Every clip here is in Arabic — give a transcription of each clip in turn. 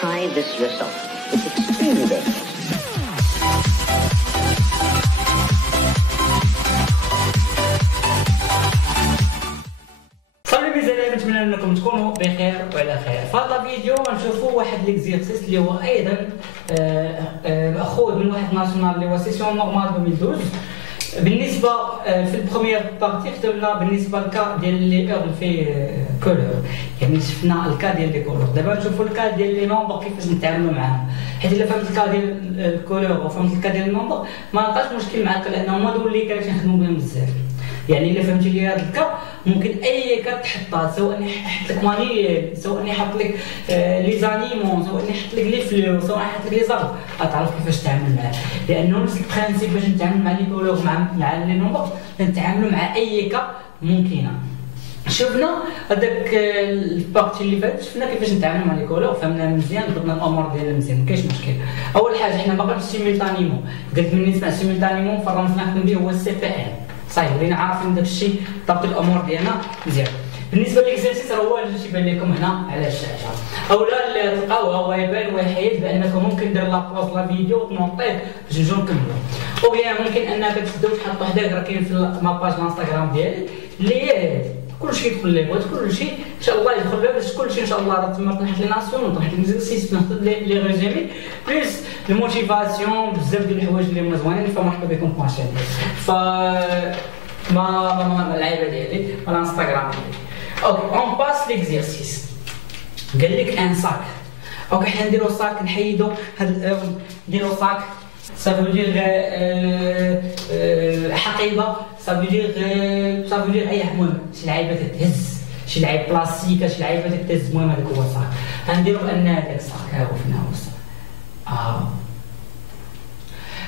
try this yourself. It's extremely dangerous. صافي مزيان، نتمنى انكم تكونوا بخير وعلى خير. في هذا الفيديو غنشوفوا واحد ليكزيرسيس اللي هو ايضا ماخوذ من واحد ناسيونال اللي هو سيسيون نورمال 2012. بالنسبه في البروميير بارتي خدمنا بالنسبه للكا ديال لي اورن في كولور، يعني شفنا الكا ديال لي كولور. دابا نشوفوا الكا ديال لي نومبر كيفاش نتعاملوا معاهم، حيت الا فهمت الكا ديال الكولور وفهمت الكا ديال النومبر ما نلقاش مشكل معاك، لان هما دول اللي كنخدموا بهم بزاف. يعني الا فهمتي لي هذا الكا ممكن اي كا تحطها، سواء يحط لك مانييل، سواء يحط لك لي زانيمون، سواء يحط لك لي فلور، سواء يحط لك لي زرب، غتعرف كيفاش تتعامل معاه. لانه نفس البرانسيپ باش نتعامل مع لي كولور مع لي نومبر نتعاملوا مع اي كا ممكنه. شفنا هذاك البارتي اللي فاتت، شفنا كيفاش نتعاملوا مع لي كولور، فهمنا مزيان، ضبطنا الامور ديالنا مزيان، مكاينش مشكل. اول حاجه حنا باغيين سيميلتانيمون، قلت ملي نسمع سيميلتانيمون فرنسا نخدم به هو السي بي ان، صحيح ولينا عارفين داك الشيء، ضبط الامور ديالنا مزيان. بالنسبه للاكزرسيس راه هو اللي تيبان لكم هنا على الشاشه، اولا اللي تلقاوها هو يبان وحيد بانكم ممكن دير لابوز لا فيديو وتنوطيه باش نجيو نكملوا، او بيان ممكن انك تبداو تحطوا حداك، راه كاين في لاباج الانستغرام ديالي اللي كلشي يدخل ليه، بغيت كلشي ان شاء الله يدخل ليه، باش كلشي ان شاء الله راه تما طرحت لي ناسيون، طرحت لي زيكسيس، لي ريزومي بليس الموتيفاسيون، بزاف ديال الحوايج اللي هما زوينين، فمرحبا بكم في الشانيل. ف ما اللعيبه ديالي على الانستغرام ديالي. اوكي اون باس ليكزيرسيس. قال لك ان ساك، اوكي حنا نديرو ساك، نحيدو هاد نديرو ساك، سافو دير حقيبه، سافو دير اي حاجه، المهم شي لعيبه تتهز، شي لعيب بلاستيكه، شي لعيبه تتهز، المهم هذاك هو الساك. غنديرو ان هذاك الساك ها هو فين هو الساك،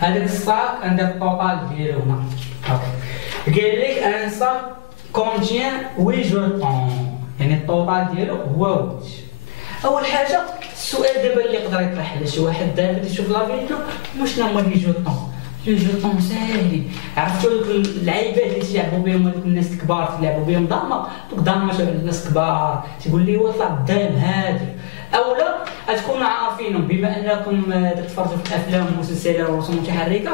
هذاك الساك عندك الطوطال ديالو هنا. اوكي قال لك ان ساك كونتيان 8 جوطون، يعني الطوطال ديالو هو واش. اول حاجه السؤال دابا اللي يقدر يطرح على شي واحد دابا تيشوف لا فيديو، شنو هما لي جوطون؟ لي جوطون ساهلين، عرفتوا دوك اللعيبات اللي تيلعبوا بهم هذوك الناس الكبار، تيلعبوا بهم ضامه، دوك ضامه شباب الناس الكبار، تيقول لي هو طلع قدام هادي، اولا غتكونوا عارفينهم بما انكم تتفرجوا في الافلام والمسلسلات والرسوم المتحركه.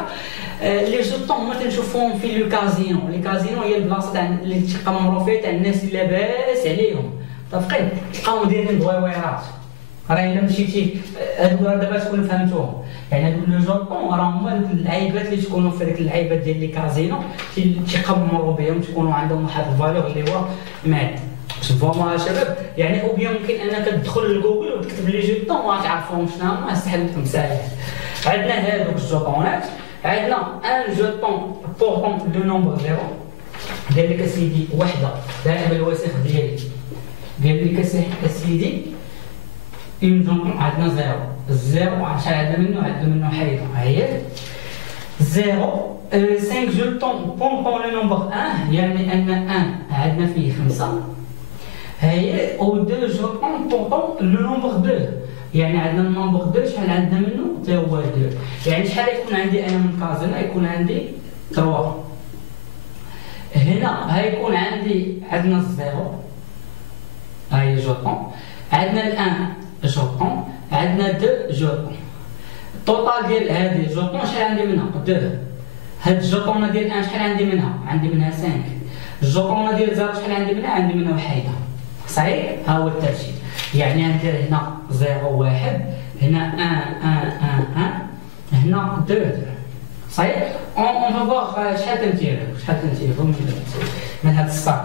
لي جوطون هما تنشوفوهم في لو كازينو، لي كازينو هي البلاصه اللي تيقمروا فيها تاع الناس اللي لاباس عليهم، متفقين؟ تلقاهم دايرين دويويرات، راه الا مشيتي هادوك راه دابا تكونوا فهمتوهم، يعني هادوك لو جوطون راه هما دوك اللعيبات اللي تكونوا في ديك اللعيبات ديال لي كازينو تيقمروا بهم، تكونوا عندهم واحد الفالور اللي هو ماد. شوفوهم شباب، يعني او بيان ممكن انك تدخل لجوجل وتكتب لي جوطون وغتعرفهم شنو هما، سهل مسائل. عندنا هادوك الجوطونات، عندنا ان جوطون بورطون لو نومبر زيرو، قال لك اسيدي وحده دائما الوسخ ديالي، قال لك اسيدي عندنا زيرو، الزيرو شحال عندنا منه حيدو، هي زيرو 5 جوطون بورطون لو نومبر 1، يعني ان 1 عندنا فيه 5، هي او 2 جوطون بورطون لو نومبر 2، يعني عندنا النومبر 2 شحال عندنا منه حتى هو 2، يعني شحال يكون عندي انا من كازينو؟ يكون عندي 3. هنا غيكون عندنا الزيرو، هاي جوطون، عندنا الان جوطون، عندنا 2 جوطون، الطوطال ديال هذه الجوطون شحال عندي منها؟ 2. هاد الجوطونه ديال الان شحال عندي منها؟ عندي منها 5. الجوطونه ديال زيرو شحال عندي منها؟ عندي منها وحيده، صحيح؟ ها هو الترتيب، يعني غندير هنا 0 1، هنا 1 1 1 1، هنا 2 2، صحيح؟ اون فوا شحال كنتيرو من هاد الساك.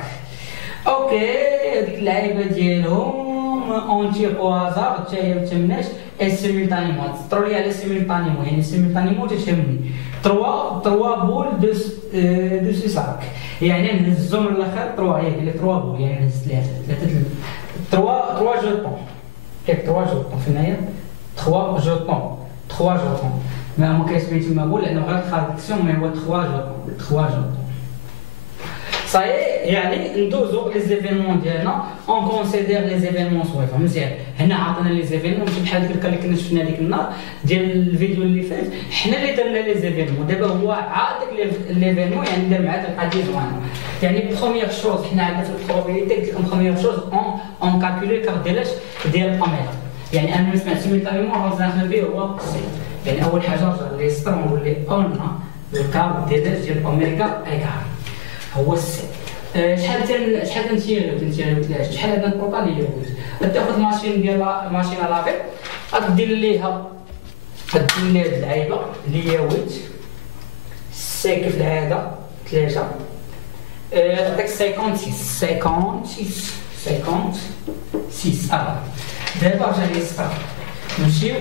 اوكي هذيك اللعيبه ديالهم اونتي كوازار حتى هي متمناش سيميلتانيمون، تطروا لي على سيميلتانيمون، يعني سيميلتانيمون تفهمني 3 بول دو سي ساك، يعني نهزهم من الاخر 3، هي قال لك 3 بول، يعني نهز 3 جوطون، كيف 3 جوطون في النهايه 3 جوطون، ما كيسمي تما بول لانه غير تراديكسيون، مي هو 3 جوطون. صحيح، يعني ندوزو لي زيفينمون ديالنا، اون كونسيدير لي زيفينمون صويفه مزيان. هنا عطينا لي زيفينمون ماشي بحال ديك اللي كنا شفنا ديك النهار ديال الفيديو اللي فات، حنا اللي درنا لي زيفينمون، دابا هو عاطيك ليفينمون، يعني دار معاك القضيه زوينه. يعني بروميير شوز حنا عندنا في البروبابيليتي، قلت لكم بروميير شوز اون كالكولي كار ديال الامير، يعني انا سمعت سيميلتانيمون غادي نخدم به هو سي. يعني اول حاجه نرجع لي ستار ونقول لي اون الكاب ديال اوميغا ايكار هو السي. شحال تنتيريو ثلاثه، شحال هذا البروطال اللي يجوز. غتاخذ ماشين ديال ماشين لافير غدير ليها هاد اللعيبه اللي هي ويت سي كيف العاده 3 غتعطيك 56 دابا رجع لي ستار نمشيو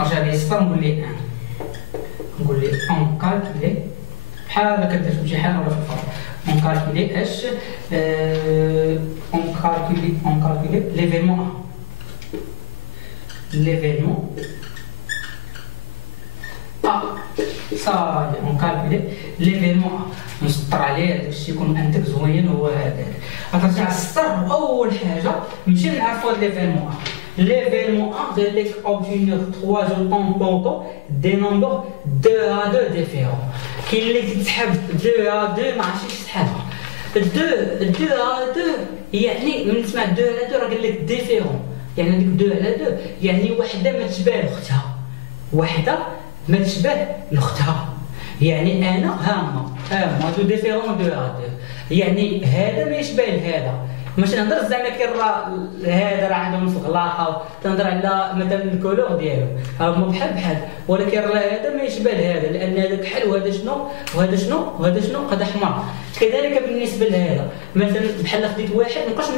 رجع لي ستار نقول لي نقول لي اون كالكولي بحال هكا كدير في الامتحان ولا في الفرق اون كالكولي اش اون كالكولي ليفينمون صافي اون كالكولي ليفينمون نسطر عليه باش يكون عندك زوين هو هذاك. غترجع للسطر واول حاجه نمشي نعرفوا هاد ليفينمون قال لك اوبتينير 3 جو طومبونطو دي نومبر 2 à 2 ديفيرون. كاين اللي تتسحب 2 à 2 ما عرفتش تسحبها 2 à 2 يعني من تسمع 2 على 2 راه قال لك ديفيرون يعني هذيك 2 على 2 يعني وحده ما تشبه لاختها يعني انا هما دو ديفيرون 2 à 2 يعني هذا ما يشبه لهذا. ماشي نهضر زعما كي هذا راه عنده نفس الغلاقه تنهضر على مثلا الكولور ديالو هما بحال ولكن راه هذا ما يشبه لهذا لان هذاك حل وهذا شنو وهذا شنو هذا حمر. كذلك بالنسبه لهذا مثلا بحال خديت واحد مابقاش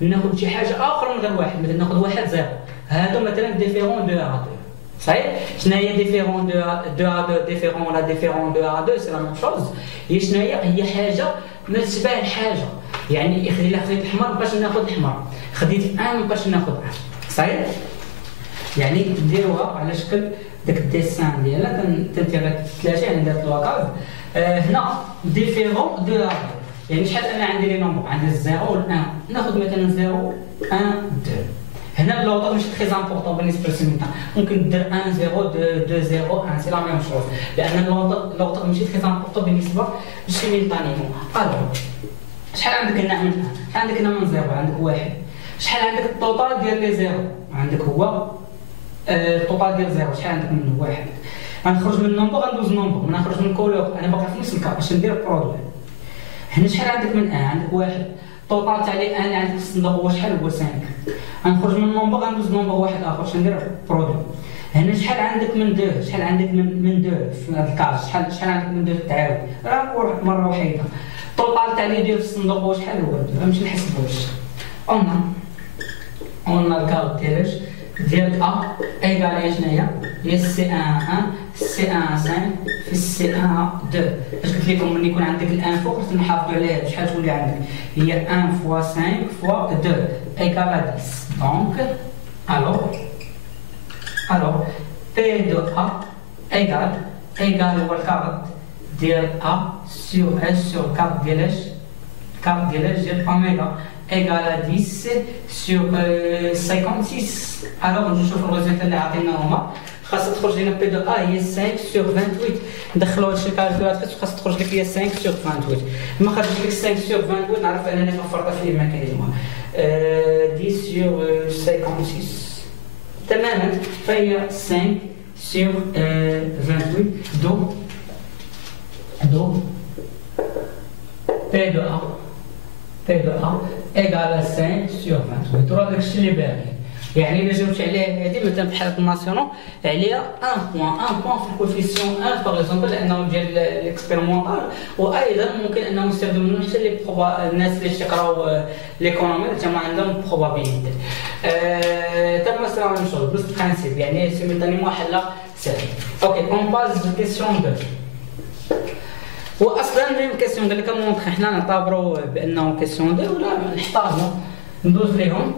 ناخذ شي حاجه اخرى من غير واحد مثلا ناخذ واحد زيرو هذا مثلا ديفيرون 2 à 2 صحيح. شنو هي ديفيرون 2 à 2 ديفيرون ولا ديفيرون 2 à 2 سي لا ميم شوز. هي شنو هي حاجه ما تشبه الحاجه يعني خديت الحمر مابقاش ناخذ الحمر خديت مابقاش ناخذ صحيح. يعني ديروها على شكل داك الديسان ديالها تنتبه 3 يعني درت لوكاز هنا ديفيرون 2 à 2 يعني شحال انا عندي لي نومبر عندي 0 و 1 ناخذ مثلا 0 1 2 هنا اللوطه ماشي تري امبورطون بالنسبه للسيميلتان ممكن دير 1 0 2 0 1 سي لا ميم شوز لان اللوطه ماشي تري امبورطون بالنسبه للسيميلتانيمون. الوغ شحال عندك هنا من شحال عندك هنا من 0 عندك 1 شحال عندك التوتال ديال لي 0 عندك هو التوتال ديال 0 شحال عندك منه 1 غنخرج من النومبر غندوز نومبر غنخرج من كولور انا باقي في نفس الكاب باش ندير برودوي. هنا شحال عندك من عندك 1 التوتال تاع لي اللي عندك في الصندوق هو شحال هو 5 غنخرج من النومبر غندوز نومبر واحد اخر باش ندير برودوي. هنا شحال عندك من 2 شحال عندك من 2 في هذا الكاج شحال عندك من 2 تعاود راه مره وحيده التوتال تاع لي ديال في الصندوق هو شحال هو 2 غنمشي نحسبوش اون الكاج ديال ا ايغال شنو هي سي 1 1 سي 1 5 في سي 1 2 اش قلت لكم ملي يكون عندك الان فوق خصنا نحافظوا عليها شحال تولي عندك هي 1 فوا 5 فوا 2 ايغال 10 دونك alors P de A égale هو الكارت ديال A sur S sur 4 ديال ديال اوميغا égale 10 sur 56. alors نشوف الريزلت اللي عطينا هما خاصها تخرج لنا بي دو ا هي 5 sur 28 ندخلوها لشي كالكولاتريس وخاصها تخرج لك هي 5 sur 28 ما خرجت لك 5 sur 28 نعرف انني مفرطه في الميكانيزم 10 sur 56 تماما فهي 5 sur 28 دو P de A égale 5 sur 28 ترى داكشي اللي باغي يعني الا جاوبت عليه هذه مثلا بحال الناسيونال عليها 1 بوان في الكوفيسيون 1 باغ اكزومبل لانه ديال الاكسبيرمونطال وايضا ممكن انهم يستافدوا منه حتى لي الناس اللي تيقراو ليكونومي تما عندهم بروبابيليتي تما سوا نشوف بس برانسيب يعني سيميلتانيمون حل سهل. اوكي اون باز دو كيسيون 2 واصلا لي كيسيون قال لك مونطخ حنا نعتبروا بانه كيسيون 2 ولا نحتاجوا ندوز ليهم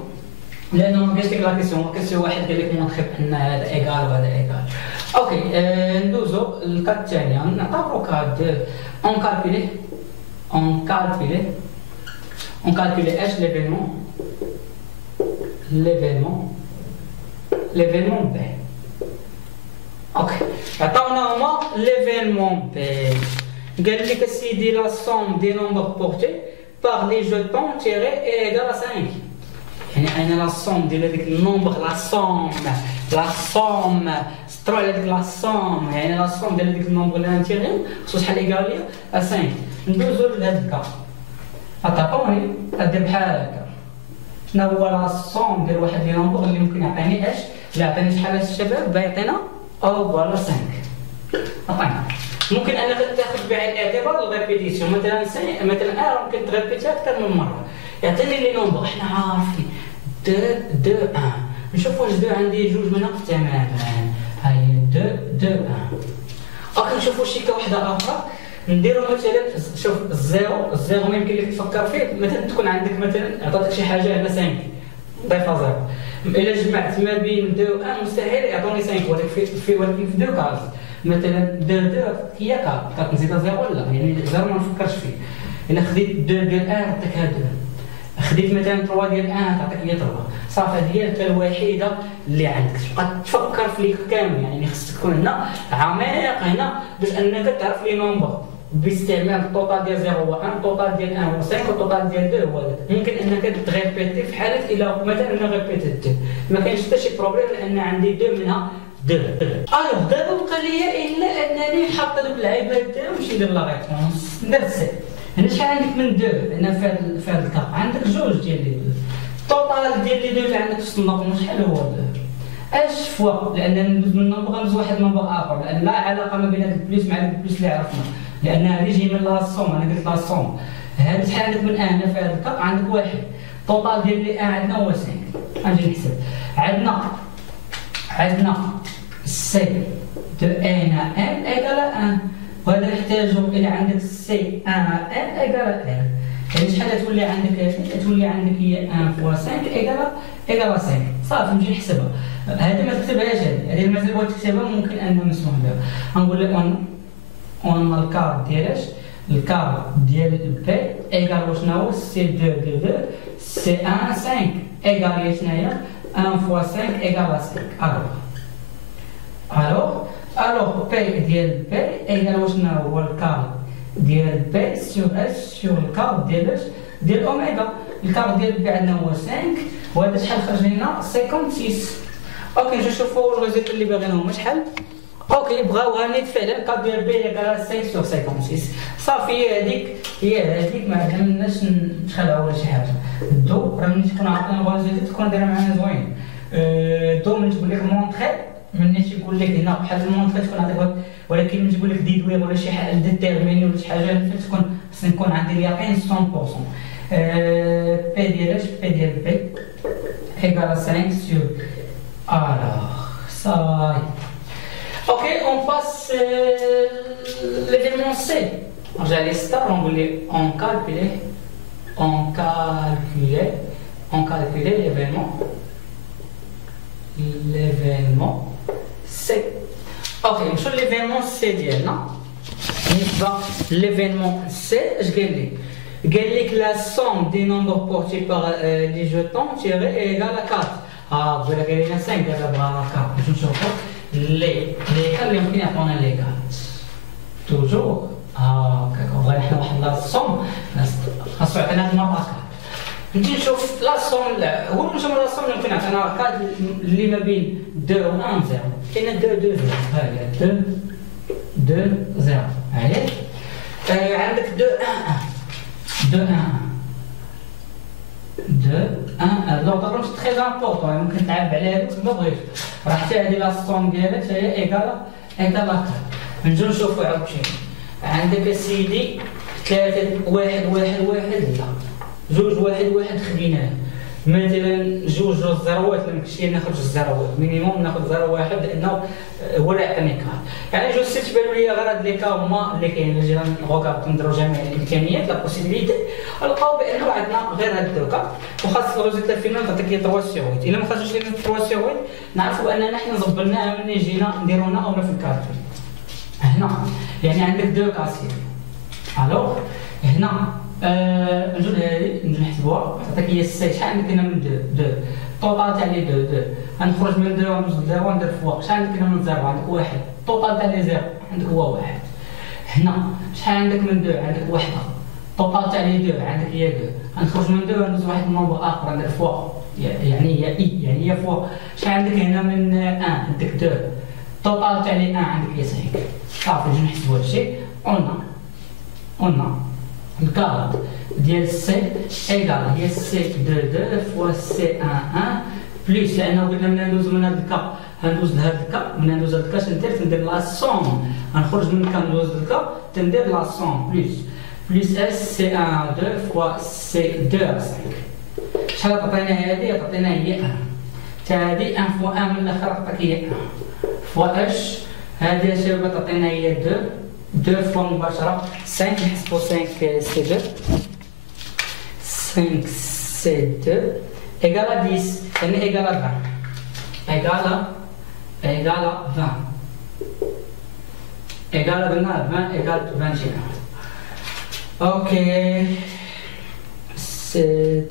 لانه ما قالش لك لا كيسيون واحد قال لك مونطخ بان هذا ايغال وهذا ايغال. اوكي ندوزو للكاد الثانيه نعتبروا كاد اون كالكولي اش l'événement B. اوكي عطاونا هما l'événement B قال لك سيدي لا somme des nombres portés par les jetons tirés est égale à 5 يعني انا لا سوم ديال هذيك النومبر، لا سوم سطرو على هذيك لا سوم، يعني لا سوم ديال هذيك النومبر اللي انتيغيو خصو شحال ايكاليه 5. ندوزو لهاد الكا عطاكم ندير بحال هكا. شنو هو لا سوم ديال واحد لي نومبر اللي ممكن يعطيني اش؟ لا عطيني شحال الشباب يعطينا او ولا 5 عطينا. ممكن انك تاخذ بعين الاعتبار الريبيتيسيون، مثلا مثلا ممكن تريبيتي اكثر من مره. يعطيني لي نومبر حنا عارفين 2 1 نشوف واش 2 عندي جوج مناقص تماما، هاي 2 1. اوكي نشوفوا شيكه واحده اخرى نديروا مثلا شوف الزيرو ما يمكن لك تفكر فيه، مثلا تكون عندك مثلا عطاتك شي حاجه هنا 5 ضيفها زيرو، الا جمعت ما بين 2 و 1 مستحيل يعطوني 5 ولكن في 2 كاز مثلا 2 هي كات نزيدها زيرو ولا يعني زيرو ما نفكرش فيه. الا خديت 2 ديال 1 عطيك هذا، خديت مثلا 3 ديال 1 تعطيك هي 3 صافي. هذه هي الكلمه الوحيده اللي عندك تبقى تفكر في ليك كامل، يعني خصك تكون هنا عميق هنا باش انك تعرف لي نومبر باستعمال الطوطال ديال 0 هو 1، الطوطال ديال 1 هو 5، والطوطال ديال 2 هو 3. ممكن انك تغيبيتي في حاله الا مثلا انا غيبيتيت 2 ما كاينش حتى شي بروبليم لان عندي 2 منها 2. الوغ دابا بقى ليا الا انني نحط دوك العيبات ديالهم باش ندير لا ريبونس. ندير سي هنا شحال عندك من 2 هنا في هذا الكاب عندك جوج ديال لي 2. الطوطال ديال لي 2 اللي عندك في الصندوق شحال هو 2 اش فوا، لان ندوز من نومبر غندوز واحد نومبر اخر، لان لا علاقه ما بين هذا البليس مع هذا البليس اللي عرفنا، لان هذه جاي من لا سوم. انا قلت لا سوم هذا شحال عندك من هنا في هذا الكاب عندك 1. الطوطال ديال لي عندنا هو 5. غنجي نحسب عندنا سي دو ان ان ايكال 1 وهذا نحتاجو الى عندك سي ان ان ايكال 1. يعني شحال تولي عندك؟ تولي عندك هي 1 فوا 5 ايكال 5 صافي. نجي نحسبها. هذه ما تكتبهاش، هذه مازال بغيت تكتبها ممكن انها مسموح بها. غنقول لك اون الكار ديال اش؟ الكار ديال بي ايكال واش هو سي 2 دو 2 سي 1 5 ايكال شناهي 1 فوا 5 ايكال 5. الوغ بي ديال بي ايكال واش هو الكار ديال بي سور اش سور الكار ديال اش؟ ديال اوميغا. الكار ديال بي عندنا هو 5 وهذا شحال خرج لنا 56. اوكي نجي نشوفوا الريزلت اللي باغينهم شحال. اوكي بغاوها نيت فعلا الكار ديال بي هي 5 سور 56 صافي. هي هذيك ما عندناش نتخلعوا ولا شي حاجه. الدو راه ملي تكون عارفين الريزلت تكون دايره معنا زوين. الدو ملي تقول لك مونطري ملي تيقول لك هنا بحال المونطري تكون عندك، ولكن ملي تقول لك ديدوير ولا شي حاجه ديتيرميني ولا شي حاجه خصني نكون عندي اليقين 100%. بي ديال اش؟ بي ديال بي ايكال 5 سور صاي. اوكي اون باس ليفينمون سي. نرجع لي ستار ونقول لي اون كالكولي l'événement C. Ok, نمشيو l'événement C ديالنا. بالنسبه l'événement C اش قال لك la somme des nombres portés par les jetons tirés est égale à 4. قبيله قال لنا 5 دابا بغا 4 باش نشوفوا لي اللي يمكن يعطونا لي 4 توجور هكاك. بغينا حنا واحد لا somme خاصو يعطينا المره 4. نجي نشوف لا سوم. هو نشوف لا سوم اللي ممكن يعطينا كاد اللي ما بين 2 و 1 0. كاينه 2 2 0. ها هي 2 2 0. عليك عندك 2 1 لو ضربت تري امبورطون ممكن تعب عليها ما بغيتش راه حتى هذه لا سوم ديالك هي ايكال 4. نجيو نشوفوا عاوتاني عندك اسيدي 3 1 1 1 لا 2 1 1 خديناه. مثلا 2 زيروات ما يمكنش ناخذ الزيروات مينيموم ناخذ 0 1 لانه هو اللي عطاني كار. يعني جو سيت بانوا لي غير هاد لي كار هما اللي كاين اللي جينا نغوكاب نديرو جميع الامكانيات لا بوسيبيليتي لقاو بانه عندنا غير هاد الدوكا وخاص الريزلت الفينال تعطيك 3 سور 8. الا ما خرجش لنا 3 سور 8 نعرفوا اننا حنا زبلناها ملي جينا نديرو هنا اولا في الكالكول. هنا يعني عندك 2 كاسير. الوغ هنا نجو لهادي نجي نحسبوها تعطيك هي 6. شحال عندك هنا من 2 الطوطال تاع لي 2 غنخرج من 2 ونوصل ل 0 وندير فوا. شحال عندك هنا من 0 عندك 1. الطوطال تاع لي 0 عندك هو 1. هنا شحال عندك من 2 عندك 1. الطوطال تاع لي 2 عندك هي 2. غنخرج من 2 وندوز واحد النومبر اخر ندير فوا يعني هي اي، يعني هي فوا. شحال عندك هنا من 1 عندك 2 توتال تاع لي 1 عندك هي 5. صافي نجي نحسبوا هادشي. اون الكارت ديال سي ايكال هي سي 2 فوا سي 1 بليس، لانه قلنا من ندوز من هاد الكا غندوز لهاد الكا، من ندوز هاد الكا تندير لا سوم، غنخرج من الكا ندوز للكا تندير لا سوم بليس اس سي 1 2 فوا سي 2 5. شحال تعطينا هادي؟ تعطينا هي 1 تا هادي 1 فوا 1 من الاخر عطاك هي 1 فوا اش. هادي اش تعطينا هي 2 فوا مباشره 5. نحسبو 5 سي 2 5 سي 2 égale à 10 يعني égale à 20 égale à 20 égale à 20 égale 21. اوكي 7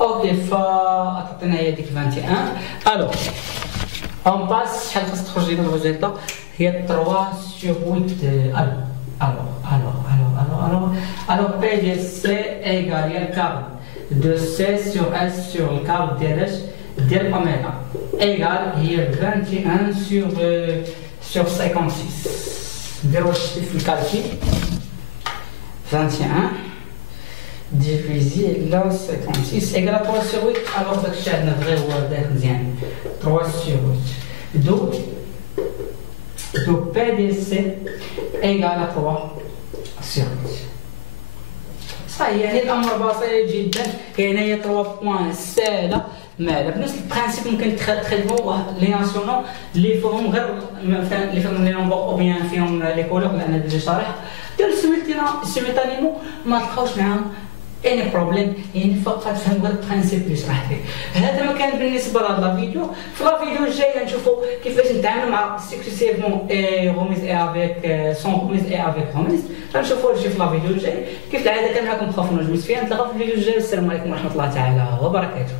اوكي فتعطينا هي ديك 21. الو اون باس شحال خاص تخرج لنا الريزلطه؟ هي 3 sur 8. Alors P de C égale le quart de C sur S sur le quart de oméga égale hier 21 sur 56. Zéro chiffre le calcul. 21 divisé là 56 égale à 3 sur 8. Alors داك الشيء عندنا غير هو داك مزيان 3 sur 8. Donc PDC égale à 3 sur 8. صحيح يعني الامر بسيط جدا. كاينه هي 3 بوان سهله مالا بنفس البرانسيب. ممكن تخدموا لي ناسيونال اللي فيهم غير مثلا اللي فيهم لي نومبر او بيان فيهم لي كولور اللي انا ديجا شارح ديروا سيمultanéمون ما تلقاوش معاهم اني بروبليم. يعني فقط تفهم غير البرانسيب اللي شرحت لك. هذا ما كان بالنسبه لهذا الفيديو. في لا فيديو الجايه نشوفوا كيفاش نتعاملوا مع سكسيسيفمون اي غوميز اي افيك سون غوميز اي افيك غوميز. غنشوفوا هادشي في لا فيديو الجاي. كيف العاده كان معكم خوف نجم سفيان. نتلاقاو في الفيديو الجاي. والسلام عليكم ورحمه الله تعالى وبركاته.